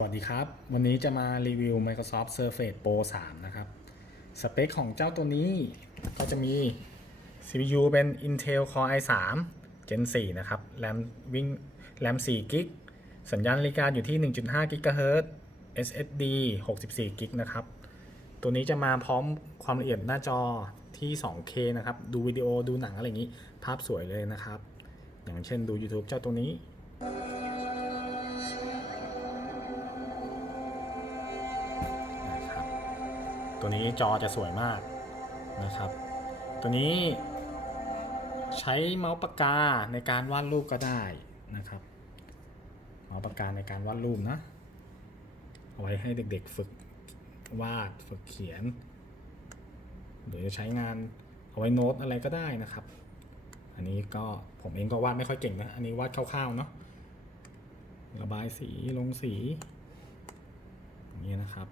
สวัสดีครับ วันนี้จะมารีวิว Microsoft Surface Pro 3 นะครับ สเปคของเจ้าตัวนี้ก็จะมี CPU เป็น Intel Core i3 Gen 4 นะครับแรมวิ่งแรม4 g b สัญญาณนาฬิกาอยู่ที่ 1.5 GHz SSD 64 g b นะครับ ตัวนี้จะมาพร้อมความละเอียดหน้าจอที่ 2K นะครับ ดูวิดีโอดูหนังอะไรอย่างนี้ ภาพสวยเลยนะครับ อย่างเช่นดู YouTube เจ้าตัวนี้ ตัวนี้จอจะสวยมากนะครับ ตัวนี้ใช้เมาส์ปากกาในการวาดรูปก็ได้นะครับ เมาส์ปากกาในการวาดรูปนะเอาไว้ให้เด็กๆฝึกวาดฝึกเขียน หรือจะใช้งานเอาไว้โน้ตอะไรก็ได้นะครับ อันนี้ก็ผมเองก็วาดไม่ค่อยเก่งนะ อันนี้วาดคร่าวๆเนาะระบายสีลงสีอย่างนี้นะครับ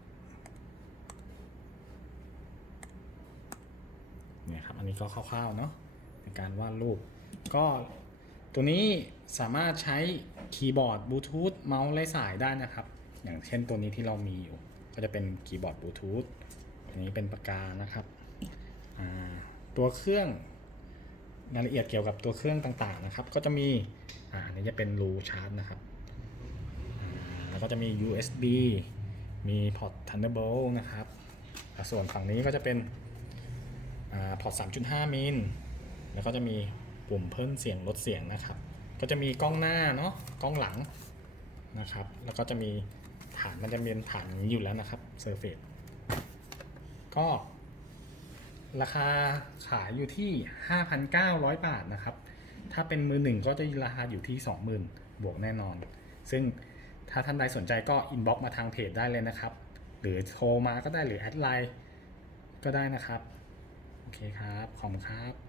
เนี่ก็คร่าวๆเนาะในการวาดรูป ก็ตัวนี้สามารถใช้คีย์บอร์ดบลูทูธเมาส์ไร้สายได้นะครับ อย่างเช่นตัวนี้ที่เรามีอยู่ ก็จะเป็นคีย์บอร์ดบลูทูธอันนี้เป็นปากกานะครับตัวเครื่องรายละเอียดเกี่ยวกับตัวเครื่องต่างๆนะครับ ก็จะมีอันนี้จะเป็นรูชาร์จนะครับแล้วก็จะมี USB มีพอร์ต Thunderbolt นะครับ ส่วนฝั่งนี้ก็จะเป็น อ่าพอร์ต 3.5 มิล แล้วก็จะมีปุ่มเพิ่มเสียงลดเสียงนะครับ ก็จะมีกล้องหน้าเนาะ กล้องหลังนะครับ แล้วก็จะมีฐานมันจะเป็นฐานอย่างนี้อยู่แล้วนะครับ Surface ก็ราคาขายอยู่ที่ 5,900 บาทนะครับ ถ้าเป็นมือหนึ่งก็จะราคาอยู่ที่ 20,000 บวกแน่นอน ซึ่งถ้าท่านใดสนใจก็อินบ็อกมาทางเพจได้เลยนะครับ หรือโทรมาก็ได้หรือแอดไลน์ก็ได้นะครับ เคครับ ขอบคุณครับ